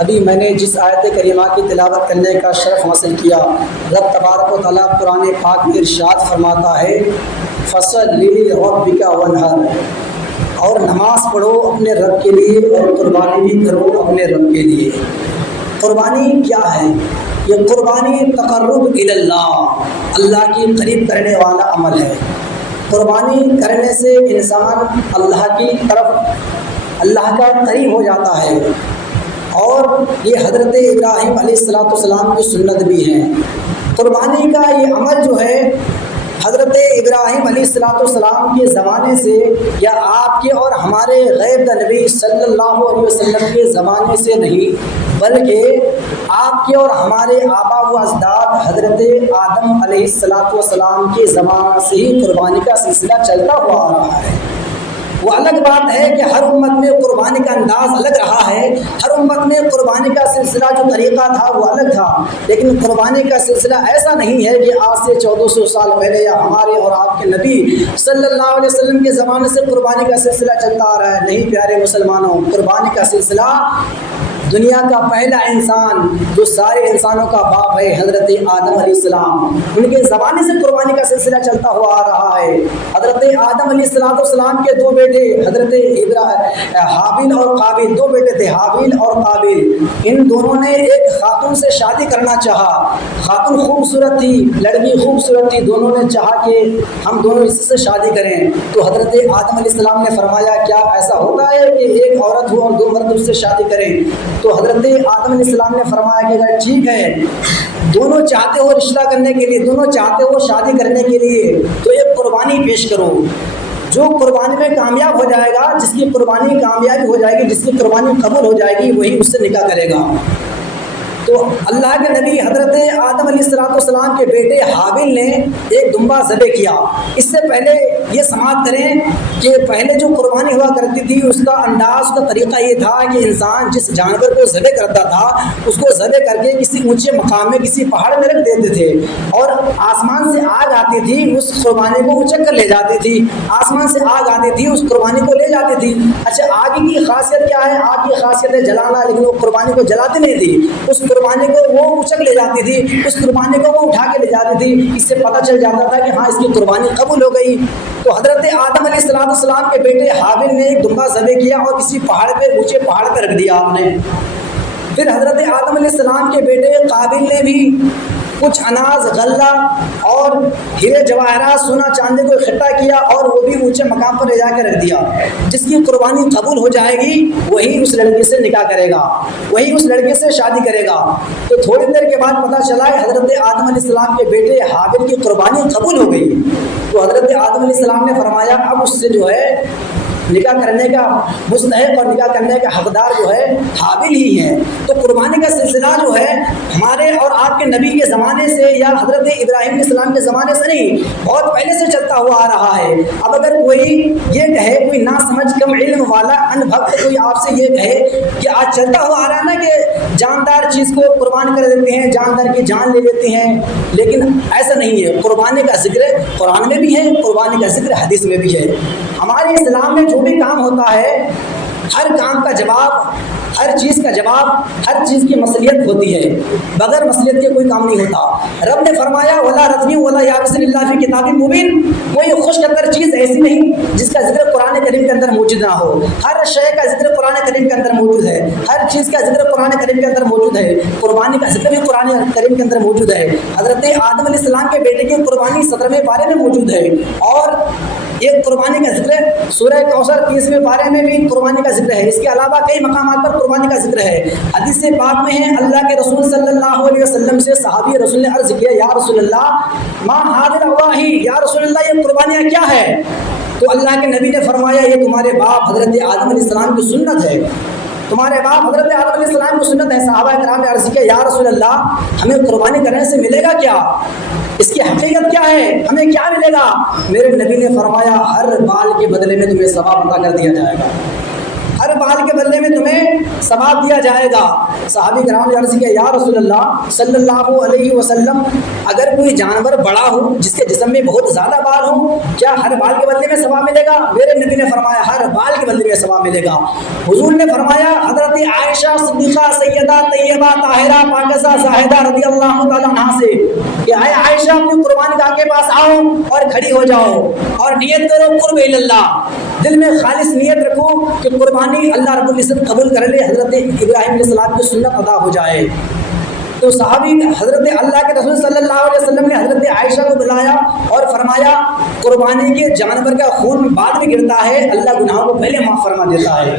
ابھی میں نے جس آیت کریمہ کی تلاوت کرنے کا شرف حاصل کیا، رب تبارک و تعالیٰ قرآن پاک میں ارشاد فرماتا ہے فَصَلِّ لِرَبِّكَ وَانْحَرْ، اور نماز پڑھو اپنے رب کے لیے اور قربانی بھی کرو اپنے رب کے لیے۔ قربانی کیا ہے؟ یہ قربانی تقرب الی اللہ، اللہ کی قریب کرنے والا عمل ہے۔ قربانی کرنے سے انسان اللہ کی طرف اللہ کا قریب ہو جاتا ہے، اور یہ حضرت ابراہیم علیہ السلام کی سنت بھی ہے۔ قربانی کا یہ عمل جو ہے حضرت ابراہیم علیہ السلام کے زمانے سے یا آپ کے اور ہمارے غیب نبی صلی اللہ علیہ وسلم کے زمانے سے نہیں، بلکہ آپ کے اور ہمارے آبا و اجداد حضرت آدم علیہ السلام کے زمانے سے ہی قربانی کا سلسلہ چلتا ہوا آ رہا ہے۔ وہ الگ بات ہے کہ ہر امت میں قربانی کا انداز الگ رہا ہے، ہر امت میں قربانی کا سلسلہ جو طریقہ تھا وہ الگ تھا، لیکن قربانی کا سلسلہ ایسا نہیں ہے کہ آج سے 1400 سال پہلے یا ہمارے اور آپ کے نبی صلی اللہ علیہ وسلم کے زمانے سے قربانی کا سلسلہ چلتا آ رہا ہے۔ نہیں پیارے مسلمانوں، قربانی کا سلسلہ دنیا کا پہلا انسان جو سارے انسانوں کا باپ ہے حضرت آدم علیہ السلام، ان کے زمانے سے قربانی کا سلسلہ چلتا ہوا آ رہا ہے۔ حضرت آدم علیہ السلام کے دو بیٹے حضرت حابیل اور قابیل، دو بیٹے تھے حابیل اور قابیل، ان دونوں نے ایک خاتون سے شادی کرنا چاہا۔ خاتون خوبصورت تھی، لڑکی خوبصورت تھی، دونوں نے چاہا کہ ہم دونوں اس سے شادی کریں۔ تو حضرت آدم علیہ السلام نے فرمایا کیا ایسا ہوتا ہے کہ ایک عورت ہو اور دو مرد اس سے شادی کریں؟ تو حضرت آدم علیہ السلام نے فرمایا کہ اگر ٹھیک ہے، دونوں چاہتے ہو رشتہ کرنے کے لیے، دونوں چاہتے ہو شادی کرنے کے لیے، تو ایک قربانی پیش کرو۔ جو قربانی میں کامیاب ہو جائے گا، جس کی قربانی کامیابی ہو جائے گی، جس کی قربانی قبول ہو جائے گی، وہی اس سے نکاح کرے گا۔ تو اللہ کے نبی حضرت آدم علیہ السلام کے بیٹے حابیل نے ایک دمبا ذبح کیا۔ اس سے پہلے یہ سماعت کریں کہ پہلے جو قربانی ہوا کرتی تھی اس کا انداز، اس کا طریقہ یہ تھا کہ انسان جس جانور کو ذبح کرتا تھا اس کو ذبح کر کے کسی اونچے مقام میں، کسی پہاڑ میں رکھ دیتے تھے، اور آسمان سے آگ آتی تھی اس قربانی کو اچک کر لے جاتی تھی۔ آسمان سے آگ آتی تھی اس قربانی کو لے جاتی تھی۔ اچھا، آگ کی خاصیت کیا ہے؟ آگ کی خاصیت ہے جلانا، لیکن وہ قربانی کو جلاتی نہیں تھی، اس قربانی کو وہ اچک لے جاتی تھی، اس قربانی کو وہ اٹھا کے لے جاتی تھی۔ اس سے پتہ چل جاتا تھا کہ ہاں اس کی قربانی قبول ہو گئی۔ تو حضرت آدم علیہ السلام کے بیٹے حابیل نے ایک دمبا ذبح کیا اور کسی پہاڑ پہ، اونچے پہاڑ پہ رکھ دیا آپ نے۔ پھر حضرت آدم علیہ السلام کے بیٹے قابیل نے بھی کچھ اناج، غلہ اور ہیرے جواہرات، سونا چاندی کو اکٹھا کیا اور وہ بھی اونچے مقام پر لے جا کے رکھ دیا۔ جس کی قربانی قبول ہو جائے گی وہی اس لڑکے سے نکاح کرے گا، وہی اس لڑکے سے شادی کرے گا۔ تو تھوڑی دیر کے بعد پتہ چلا کہ حضرت آدم علیہ السلام کے بیٹے حابیل کی قربانی قبول ہو گئی۔ تو حضرت آدم علیہ السلام نے فرمایا اب اس سے جو ہے نکاح کرنے کا مستحق اور نکاح کرنے کا حقدار جو ہے حابیل ہی ہے۔ تو قربانی کا سلسلہ جو ہے ہمارے اور آپ کے نبی کے زمانے سے یا حضرت ابراہیم علیہ السلام کے زمانے سے نہیں، بہت پہلے سے چلتا ہوا آ رہا ہے۔ اب اگر کوئی یہ کہے، کوئی نہ سمجھ کم علم والا ان بھکت کوئی آپ سے یہ کہے کہ آج چلتا ہوا آ رہا ہے نا کہ جاندار چیز کو قربان کر دیتے ہیں، جاندار کی جان لے لیتے ہیں، لیکن ایسا نہیں ہے۔ قربانی کا ذکر قرآن میں بھی ہے، قربانی کا ذکر حدیث میں بھی ہے۔ ہمارے اسلام میں جو بھی کام ہوتا ہے، ہر کام کا جواب، ہر چیز کا جواب، ہر چیز کی مصلیت ہوتی ہے، بغیر مصلیت کے کوئی کام نہیں ہوتا۔ رب نے فرمایا وَلَا رَتْبٍ وَلَا يَابِسٍ إِلَّا فِي كِتَابٍ مُبِينٍ، کوئی خشک تر چیز ایسی نہیں جس کا ذکر قرآن کریم کے اندر موجود نہ ہو۔ ہر شے کا ذکر قرآن کریم کے اندر موجود ہے، ہر چیز کا ذکر قرآن کریم کے اندر موجود ہے۔ قربانی کا ذکر بھی قرآن کریم کے اندر موجود ہے۔ حضرت آدم علیہ السلام کے بیٹے کی قربانی 17ویں پارے میں موجود ہے، اور ایک قربانی کا ذکر سورہ کوثر 30ویں پارے میں بھی قربانی کا ذکر ہے۔ اس کے علاوہ کئی مقامات پر قربانی کا ذکر ہے۔ حدیث پاک میں ہے اللہ کے رسول صلی اللہ علیہ وسلم سے صحابی رسول نے عرض کیا یا رسول اللہ ما هذه الأضاحي، یا رسول اللہ یہ قربانیاں کیا ہے؟ تو اللہ کے نبی نے فرمایا یہ تمہارے باپ حضرت آدم علیہ السلام کی سنت ہے، تمہارے باپ حضرت آدم علیہ السلام کی سنت ہے۔ صحابہ کرام نے عرض کیا یا رسول اللہ ہمیں قربانی کرنے سے ملے گا کیا؟ اس کی حقیقت کیا ہے؟ ہمیں کیا ملے گا؟ میرے نبی نے فرمایا ہر بال کے بدلے میں تمہیں ثواب عطا کر دیا جائے گا، ہر بال کے بدلے میں تمہیں ثواب دیا جائے گا۔ صحابی کرام نے عرض کیا یا رسول اللہ صلی اللہ علیہ وسلم اگر کوئی جانور بڑا ہو جس کے جسم میں بہت زیادہ بال ہوں کیا ہر بال کے بدلے میں ثواب ملے گا؟ میرے نبی نے فرمایا ہر بال کے بدلے میں ثواب ملے گا۔ حضور نے فرمایا حضرت عائشہ صدیقہ سیدہ طیبہ طاہرہ پاکیزہ زاہدہ رضی اللہ تعالیٰ عنہا سے کہ اے عائشہ اپنی قربانی گاہ کے پاس آؤ اور کھڑی ہو جاؤ اور نیت کرو قرب اللہ، دل میں خالص نیت رکھو کہ قربانی اللہ رب العزت قبول کر لے، حضرت ابراہیم علیہ السلام کی سنت ادا ہو جائے۔ تو صحابی حضرت اللہ کے رسول صلی اللہ علیہ وسلم نے حضرت عائشہ کو بلایا اور فرمایا قربانی کے جانور کا خون بعد میں گرتا ہے، اللہ گناہوں کو پہلے معاف فرما دیتا ہے،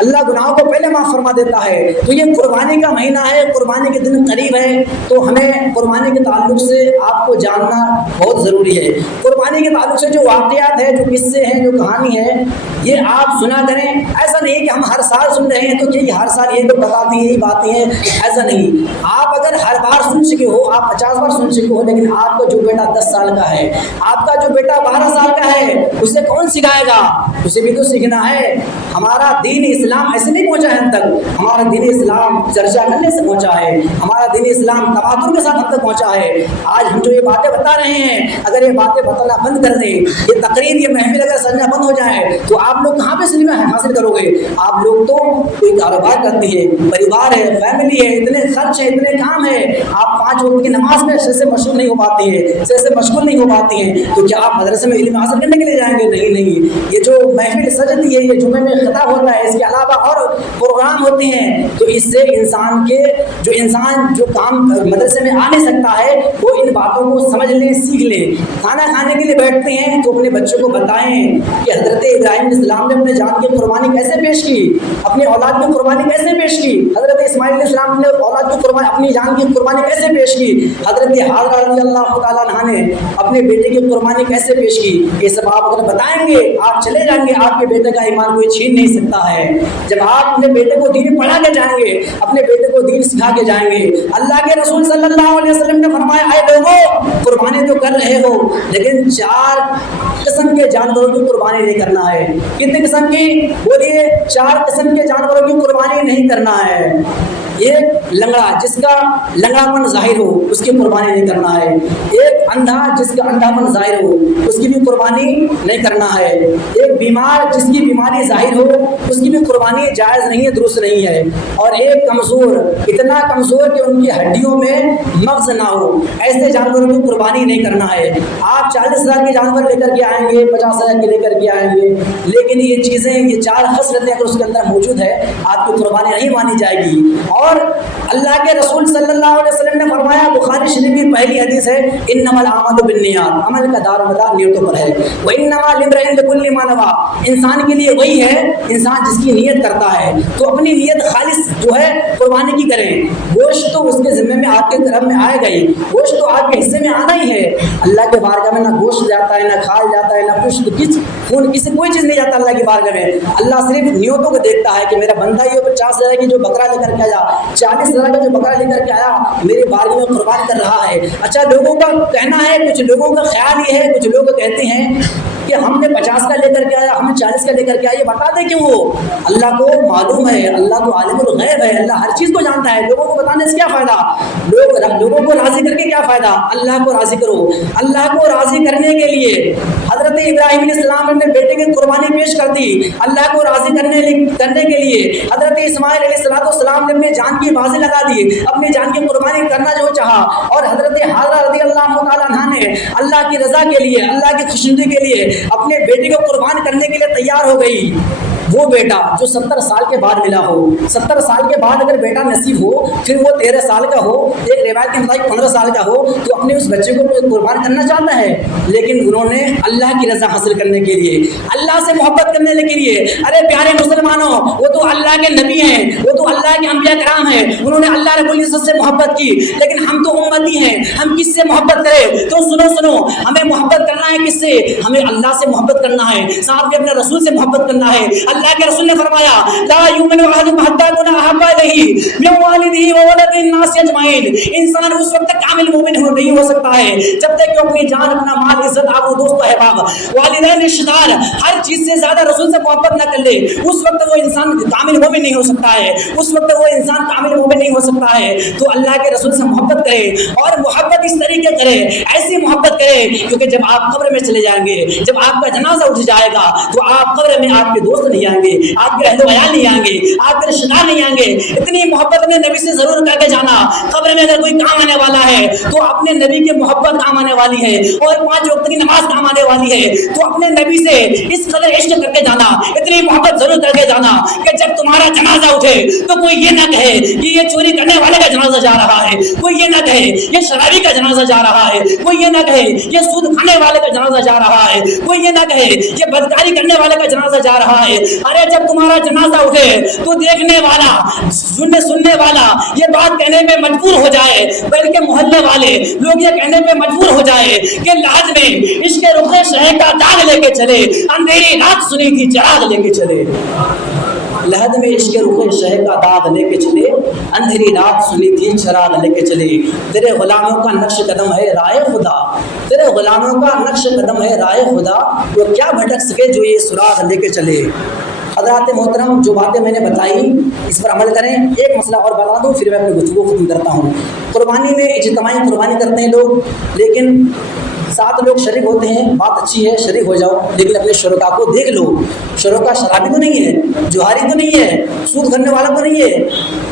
اللہ گناہوں کو پہلے معاف فرما دیتا ہے۔ تو یہ قربانی کا مہینہ ہے، قربانی کے دن قریب ہے، تو ہمیں قربانی کے تعلق سے آپ کو جاننا بہت ضروری ہے۔ قربانی کے تعلق سے جو واقعات ہیں، جو قصے ہیں، جو کہانی ہے، یہ آپ سنا کریں۔ ایسا نہیں کہ ہم ہر سال سن رہے ہیں تو کہ ہر سال یہ تو بتاتی ہیں یہی باتیں ہیں، ایسا نہیں۔ آپ اگر ہر بار سن چکے ہو، آپ 50 بار سن چکے ہو، لیکن آپ کا جو بیٹا 10 سال کا ہے، آپ کا جو بیٹا 12 سال کا ہے، اسے کون سکھائے گا؟ اسے بھی تو سیکھنا ہے۔ ہمارا دین اسلام ایسے نہیں پہنچا ہے ہم تک، ہمارا دین اسلام چرچا کرنے سے پہنچا ہے، ہمارا دین اسلام تبادر کے ساتھ ہم تک پہنچا ہے۔ آج ہم جو یہ باتیں بتا رہے ہیں، اگر یہ باتیں بتانا بند کر دیں، یہ تقریر یہ محفل اگر سجنا بند ہو جائے تو آپ لوگ کہاں پہ سلم حاصل کرو گے؟ آپ لوگ تو کوئی کاروبار کرتے ہیں، پریوار ہے، فیملی ہے، اتنے خرچ ہے، اتنے کام ہے، آپ 5 وقت کی نماز میں اچھے سے مشغول نہیں ہو پاتے ہیں، اچھے سے مشغول نہیں ہو پاتے ہیں، تو کیا آپ مدرسے میں علم حاصل کرنے کے لیے جائیں گے؟ نہیں نہیں، یہ جو محفل سجتی ہے، یہ جمعے میں خطاب ہوتا ہے، اس کے علاوہ اور پروگرام ہوتے ہیں، تو اس سے انسان جو کام مدرسے میں آ نہیں سکتا ہے وہ ان باتوں کو سمجھ لیں، سیکھ لیں۔ کھانا کھانے کے لیے بیٹھتے ہیں تو اپنے بچوں کو بتائیں کہ حضرت ابراہیم علیہ السلام نے اپنے جان کی قربانی کیسے پیش کی، اپنی اولاد کی قربانی کیسے پیش کی، حضرت اسماعیل علیہ السلام نے اولاد کی قربانی اپنی جان کی قربانی کیسے پیش کی، حضرت حاجرہ رضی اللہ تعالیٰ عنہا نے اپنے بیٹے کی قربانی کیسے پیش کی۔ یہ سب آپ اگر بتائیں گے آپ چلے جائیں گے، آپ کے بیٹے کا ایمان کوئی چھین نہیں سکتا ہے۔ جب آپ اپنے بیٹے کو دین پڑھا کے جائیں گے، اپنے بیٹے کو دین سکھا کے جائیں گے، اللہ کے رسول صلی اللہ علیہ وسلم نے فرمایا اے لوگوں قربانی تو کر رہے ہو لیکن 4 قسم کے جانوروں کی قربانی نہیں کرنا ہے۔ کتنے قسم کی؟ بولیے 4 قسم کے جانوروں کی قربانی نہیں کرنا ہے۔ ایک لنگڑا جس کا لنگڑا پن ظاہر ہو اس کی قربانی نہیں کرنا ہے، ایک اندھا جس کا اندھا پن ظاہر ہو اس کی بھی قربانی نہیں کرنا ہے، ایک بیمار جس کی بیماری ظاہر ہو اس کی بھی قربانی جائز نہیں ہے، درست نہیں ہے، اور ایک کمزور اتنا کمزور کہ ان کی ہڈیوں میں مغز نہ ہو، ایسے جانوروں کی قربانی نہیں کرنا ہے۔ آپ 40,000 کے جانور لے کر کے آئیں گے، 50,000 کے لے کر کے آئیں گے، لیکن یہ چیزیں یہ 4 خصلتیں اگر اس کے اندر موجود ہے آپ کی قربانی نہیں مانی جائے گی۔ اور اللہ کے رسول صلی اللہ علیہ وسلم نے فرمایا، بخاری شریف کی پہلی حدیث ہے انما الاعمال بالنیات، عمل کا دار و مدار نیتوں پر ہے، وانما لامرئ لکل ما نوى، انسان کے لیے وہی ہے انسان جس کی نیت کرتا ہے، تو اپنی نیت خالص جو ہے قربانی کی کریں۔ گوشت تو اس کے ذمے میں آپ کے گھر میں آئے گا ہی، گوشت تو آپ کے حصے میں آنا ہی ہے۔ اللہ کے بارگاہ میں نہ گوشت جاتا ہے، نہ کھال جاتا ہے، نہ کچھ خون کسی کوئی چیز نہیں جاتا اللہ کی بارگاہ میں۔ اللہ صرف نیتوں کو دیکھتا ہے کہ میرا بندہ یہ 50,000 کی جو بکرا لے کر کے آیا، 40,000 کا جو بکرا لے کر کے آیا میری بارگاہ میں قربان کر رہا ہے۔ اچھا لوگوں کا کہنا ہے، کچھ لوگوں کا خیال یہ ہے، کچھ لوگ کہتے ہیں کہ ہم نے 50 کا لے کر کے آیا، ہم نے 40 کا لے کر کے آیا، یہ بتا دیں کیوں؟ وہ اللہ کو معلوم ہے، اللہ تو عالم الغیب ہے، اللہ ہر چیز کو جانتا ہے، لوگوں کو بتانے سے کیا فائدہ؟ لوگوں کو راضی کر کے کیا فائدہ؟ اللہ کو راضی کرو۔ اللہ کو راضی کرنے کے لیے حضرت ابراہیم علیہ السلام نے اپنے بیٹے کی قربانی پیش کر دی، اللہ کو راضی کرنے کے لیے حضرت اسماعیل علیہ السلام نے اپنے جان کی بازی لگا دی، اپنی جان کی قربانی کرنا جو چاہا، اور حضرت حاجرہ رضی اللہ تعالیٰ عنہا نے اللہ کی رضا کے لیے، اللہ کی خوشنودی کے لیے اپنے بیٹے کو قربان کرنے کے لیے تیار ہو گئی۔ وہ بیٹا جو 70 سال کے بعد ملا ہو، 70 سال کے بعد اگر بیٹا نصیب ہو، پھر وہ 13 سال کا ہو، ایک روایت کے مطابق 15 سال کا ہو، تو اپنے اس بچے کو قربان کرنا چاہتا ہے، لیکن انہوں نے اللہ کی رضا حاصل کرنے کے لیے، اللہ سے محبت کرنے کے لیے، ارے پیارے مسلمانوں وہ تو اللہ کے نبی ہیں، وہ تو اللہ کے انبیاء کرام ہیں، انہوں نے اللہ رب العزت سے محبت کی، لیکن ہم تو امتی ہیں، ہم کس سے محبت کریں؟ تو سنو، ہمیں محبت کرنا ہے کس سے؟ ہمیں اللہ سے محبت کرنا ہے، ساتھ میں اپنے رسول سے محبت کرنا ہے۔ اللہ کے رسول نے فرمایا لا یؤمن احدکم حتی اکون احب الیہ من والدہ وولدہ الناس اجمعین، انسان اس وقت تک کامل مومن نہیں ہو سکتا ہے جب تک کہ اپنی جان، اپنا مال، عزت، آب و دوست، احباب، والدین، رشتہ دار، ہر چیز سے زیادہ رسول سے محبت نہ کر لے، اس وقت وہ انسان کامل مومن نہیں ہو سکتا ہے، اس وقت وہ انسان کامل مومن نہیں ہو سکتا ہے۔ تو اللہ کے رسول سے محبت کرے، اور محبت اس طریقے کرے، ایسی محبت کرے کیونکہ جب آپ قبر میں چلے جائیں گے، جب آپ کا جنازہ اٹھ جائے گا تو آپ قبر میں آپ کے دوست نہیں آئیں گے، آپ کے اہل و عیال نہیں آئیں گے، آپ کے رشتہ دار نہیں آئیں گے۔ اتنی محبت اپنے نبی سے ضرور کر کے جانا۔ قبر میں اگر کوئی کام آنے والا ہے تو اپنے نبی کی محبت کام آنے والی ہے، اور 5 وقت کی نماز کام آنے والی ہے، تو اپنے نبی سے اس قدر عشق کر کے جانا، اتنی محبت ضرور کر کے جانا کہ جب تمہارا جنازہ اٹھے تو کوئی یہ نہ کہے کہ یہ چوری کرنے والے کا جنازہ جا رہا ہے، کوئی یہ نہ کہے یہ شرابی کا جنازہ جا رہا ہے، کوئی یہ نہ کہے یہ سود کھانے والے کا جنازہ جا رہا ہے، کوئی یہ نہ کہے یہ بدکاری کرنے والے کا جنازہ جا رہا ہے۔ ارے جب تمہارا جنازہ اٹھے تو دیکھنے والا، سننے والا یہ بات کہنے پہ مجبور ہو جائے، بلکہ محلے والے لوگ یہ کہنے پہ مجبور ہو جائے کہ لاج میں عشق رخ شہ کا داغ لے کے چلے، اندھیری رات سنی تھی چراغ لے کے چلے۔ لہد میں عشق رخ شہ کا داغ لے کے چلے، اندھیری رات سنی تھی چراغ لے کے چلے۔ تیرے غلاموں کا نقش قدم ہے رائے خدا، تیرے غلاموں کا نقش قدم ہے رائے خدا، وہ کیا بھٹک سکے جو یہ سراغ لے کے چلے۔ حضرات محترم، جو باتیں میں نے بتائی اس پر عمل کریں۔ ایک مسئلہ اور بتا دوں پھر میں اپنی گفتگو ختم کرتا ہوں۔ قربانی میں اجتماعی قربانی کرتے ہیں لوگ، لیکن 7 لوگ شریک ہوتے ہیں، بات اچھی ہے، شریک ہو جاؤ، لیکن اپنے شرکا کو دیکھ لو۔ شرکا شرابی تو نہیں ہے، جوہری تو نہیں ہے، سود کرنے والا تو نہیں ہے،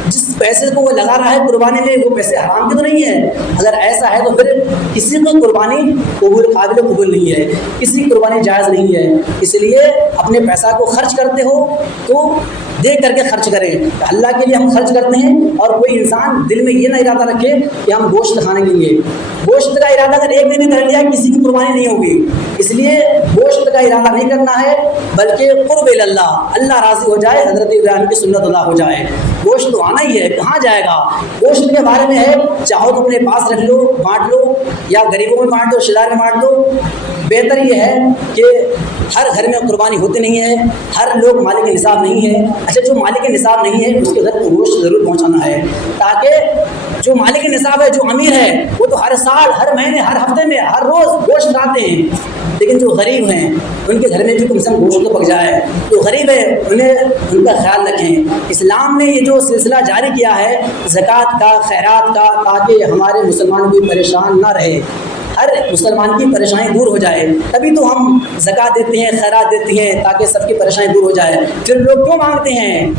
جس پیسے کو وہ لگا رہا ہے قربانی میں وہ پیسے حرام کے تو نہیں ہے۔ اگر ایسا ہے تو پھر کسی کو قربانی قبول نہیں ہے، کسی کی قربانی جائز نہیں ہے۔ اس لیے اپنے پیسہ کو خرچ کرتے ہو تو دیکھ کر کے خرچ کریں۔ اللہ کے لیے ہم خرچ کرتے ہیں، اور کوئی انسان دل میں یہ نہ ارادہ رکھے کہ ہم گوشت کھانے کے لیے، گوشت کا ارادہ اگر ایک دن میں کر لیا کسی کی قربانی نہیں ہوگی۔ اس لیے گوشت کا ارادہ نہیں کرنا ہے، بلکہ قرب اللہ، اللہ راضی ہو جائے، حضرت ابراہیم کی سنت ادا ہو جائے۔ گوشت تو آنا ہی ہے، کہاں جائے گا؟ گوشت کے بارے میں ہے چاہو تو اپنے پاس رکھ لو، بانٹ لو، یا غریبوں میں بانٹ دو، رشتہ دار میں بانٹ دو۔ بہتر یہ ہے کہ ہر گھر میں قربانی ہوتی نہیں ہے، ہر لوگ مالک نصاب نہیں ہے۔ اچھا، جو مالک نصاب نہیں ہے اس کے گھر کو گوشت ضرور پہنچانا ہے، تاکہ جو مالک نصاب ہے، جو امیر ہے، وہ تو ہر سال، ہر مہینے، ہر ہفتے میں، ہر روز گوشت کھاتے ہیں، لیکن جو غریب ہیں ان کے گھر میں بھی کم سے کم گوشت تو پک جائے۔ جو غریب ہے ان کا خیال رکھیں۔ اسلام نے یہ جو سلسلہ جاری کیا ہے زکوٰۃ کا، خیرات کا، تاکہ ہمارے مسلمان بھی پریشان نہ رہے، ہر مسلمان کی پریشانی دور ہو جائے، تبھی تو ہم زکوٰۃ دیتے ہیں، خیرات دیتے ہیں، تاکہ سب کی پریشانی دور ہو جائے۔ پھر لوگ کیوں مانگتے ہیں؟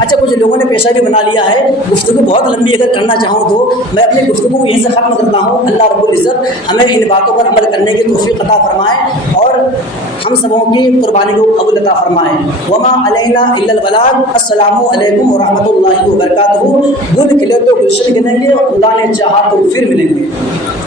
اچھا، کچھ لوگوں نے پیشہ بھی بنا لیا ہے۔ گفتگو بہت لمبی اگر کرنا چاہوں تو میں اپنی گفتگو کو یہیں سے ختم کرتا ہوں۔ اللہ رب العزت ہمیں ان باتوں پر عمل کرنے کی توفیق عطا فرمائے، اور ہم سبوں کی قربانی کو قبول عطا فرمائے۔ وما علینا الا البلاغ۔ السلام علیکم ورحمۃ اللہ وبرکاتہ۔ گل کھلے تو گلشن گنیں گے، خدا نے چاہا تو پھر ملیں گے۔